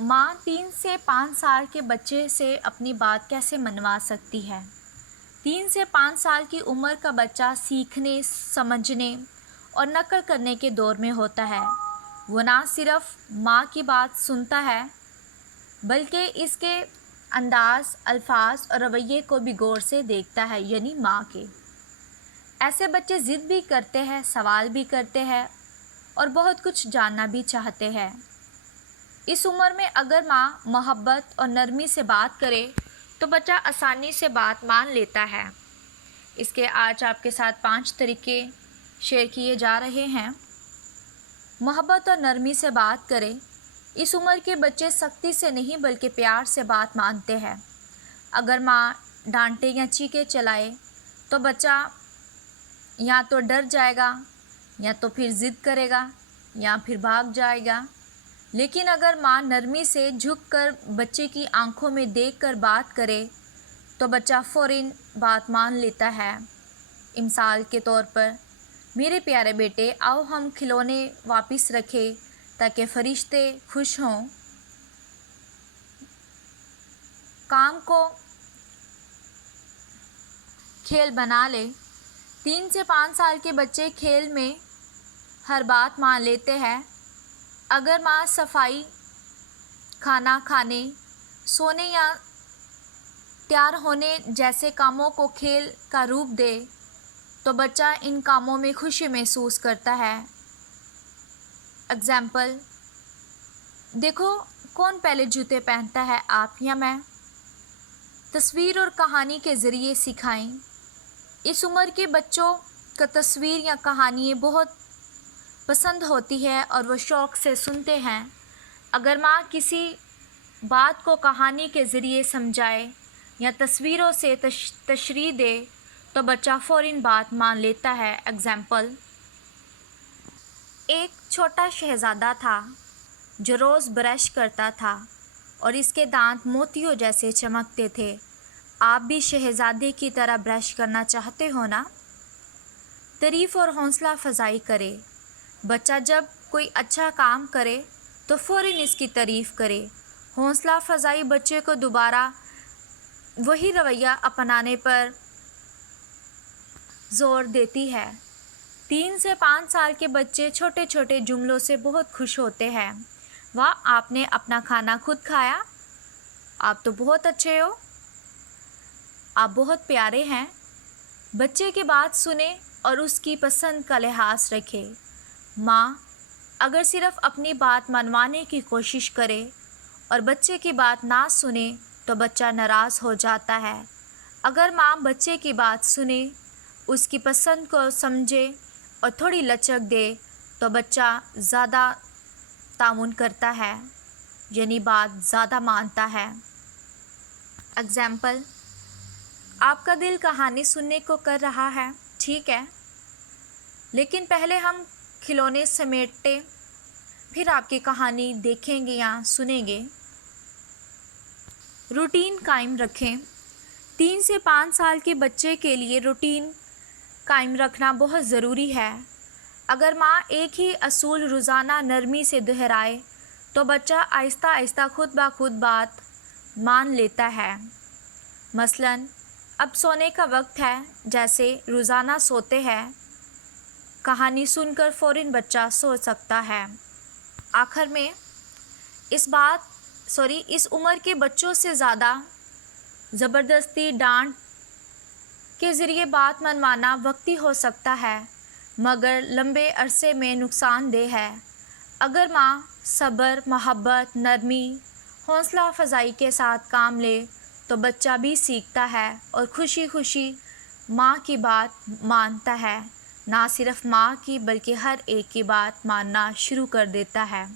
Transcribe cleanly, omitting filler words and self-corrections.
माँ 3 से 5 साल के बच्चे से अपनी बात कैसे मनवा सकती है? 3 से 5 साल की उम्र का बच्चा सीखने, समझने और नकल करने के दौर में होता है। वो ना सिर्फ माँ की बात सुनता है, बल्कि इसके अंदाज़, अल्फाज और रवैये को भी गौर से देखता है, यानी माँ के। ऐसे बच्चे ज़िद भी करते हैं, सवाल भी करते हैं और बहुत कुछ जानना भी चाहते हैं। इस उम्र में अगर माँ मोहब्बत और नरमी से बात करे तो बच्चा आसानी से बात मान लेता है। इसके आज आपके साथ 5 तरीके शेयर किए जा रहे हैं। मोहब्बत और नरमी से बात करें। इस उम्र के बच्चे सख्ती से नहीं बल्कि प्यार से बात मानते हैं। अगर माँ डांटे या चीखे चलाए तो बच्चा या तो डर जाएगा, या तो फिर ज़िद करेगा, या फिर भाग जाएगा। लेकिन अगर माँ नरमी से झुककर बच्चे की आंखों में देखकर बात करे तो बच्चा फ़ौरन बात मान लेता है। मिसाल के तौर पर, मेरे प्यारे बेटे, आओ हम खिलौने वापस रखें ताकि फरिश्ते खुश हों। काम को खेल बना ले। 3 से 5 साल के बच्चे खेल में हर बात मान लेते हैं। अगर माँ सफाई, खाना खाने, सोने या तैयार होने जैसे कामों को खेल का रूप दे तो बच्चा इन कामों में खुशी महसूस करता है। एग्ज़ाम्पल, देखो कौन पहले जूते पहनता है, आप या मैं? तस्वीर और कहानी के ज़रिए सिखाएं। इस उम्र के बच्चों का तस्वीर या कहानियाँ बहुत पसंद होती है और वो शौक़ से सुनते हैं। अगर माँ किसी बात को कहानी के ज़रिए समझाए या तस्वीरों से तशरीह दे तो बच्चा फ़ौरन बात मान लेता है। एग्ज़ाम्पल, एक छोटा शहज़ादा था जो रोज़ ब्रश करता था और इसके दांत मोतियों जैसे चमकते थे। आप भी शहज़ादे की तरह ब्रश करना चाहते हो ना? तारीफ़ और हौसला अफजाई करें। बच्चा जब कोई अच्छा काम करे तो फ़ौरन इसकी तारीफ़ करे। हौसला अफजाई बच्चे को दोबारा वही रवैया अपनाने पर ज़ोर देती है। 3 से 5 साल के बच्चे छोटे छोटे जुमलों से बहुत खुश होते हैं। वाह, आपने अपना खाना खुद खाया, आप तो बहुत अच्छे हो, आप बहुत प्यारे हैं। बच्चे की बात सुने और उसकी पसंद का लिहाज रखें। माँ अगर सिर्फ़ अपनी बात मनवाने की कोशिश करे और बच्चे की बात ना सुने तो बच्चा नाराज़ हो जाता है। अगर माँ बच्चे की बात सुने, उसकी पसंद को समझे और थोड़ी लचक दे तो बच्चा ज़्यादा तामुन करता है, यानी बात ज़्यादा मानता है। एग्ज़ाम्पल, आपका दिल कहानी सुनने को कर रहा है, ठीक है, लेकिन पहले हम खिलौने समेटे, फिर आपकी कहानी देखेंगे या सुनेंगे। रूटीन कायम रखें। 3 से 5 साल के बच्चे के लिए रूटीन कायम रखना बहुत ज़रूरी है। अगर माँ एक ही असूल रोज़ाना नरमी से दोहराए तो बच्चा आहिस्ता आहिस्ता खुद ब खुद बात मान लेता है। मसलन, अब सोने का वक्त है, जैसे रोज़ाना सोते हैं, कहानी सुनकर फ़ौरन बच्चा सो सकता है। आखिर में इस उम्र के बच्चों से ज़्यादा ज़बरदस्ती डांट के ज़रिए बात मनवाना वक्ती हो सकता है, मगर लंबे अरसे में नुकसानदेह है। अगर माँ सब्र, मोहब्बत, नरमी, हौसला अफजाई के साथ काम ले तो बच्चा भी सीखता है और खुशी खुशी माँ की बात मानता है। ना सिर्फ माँ की बल्कि हर एक की बात मानना शुरू कर देता है।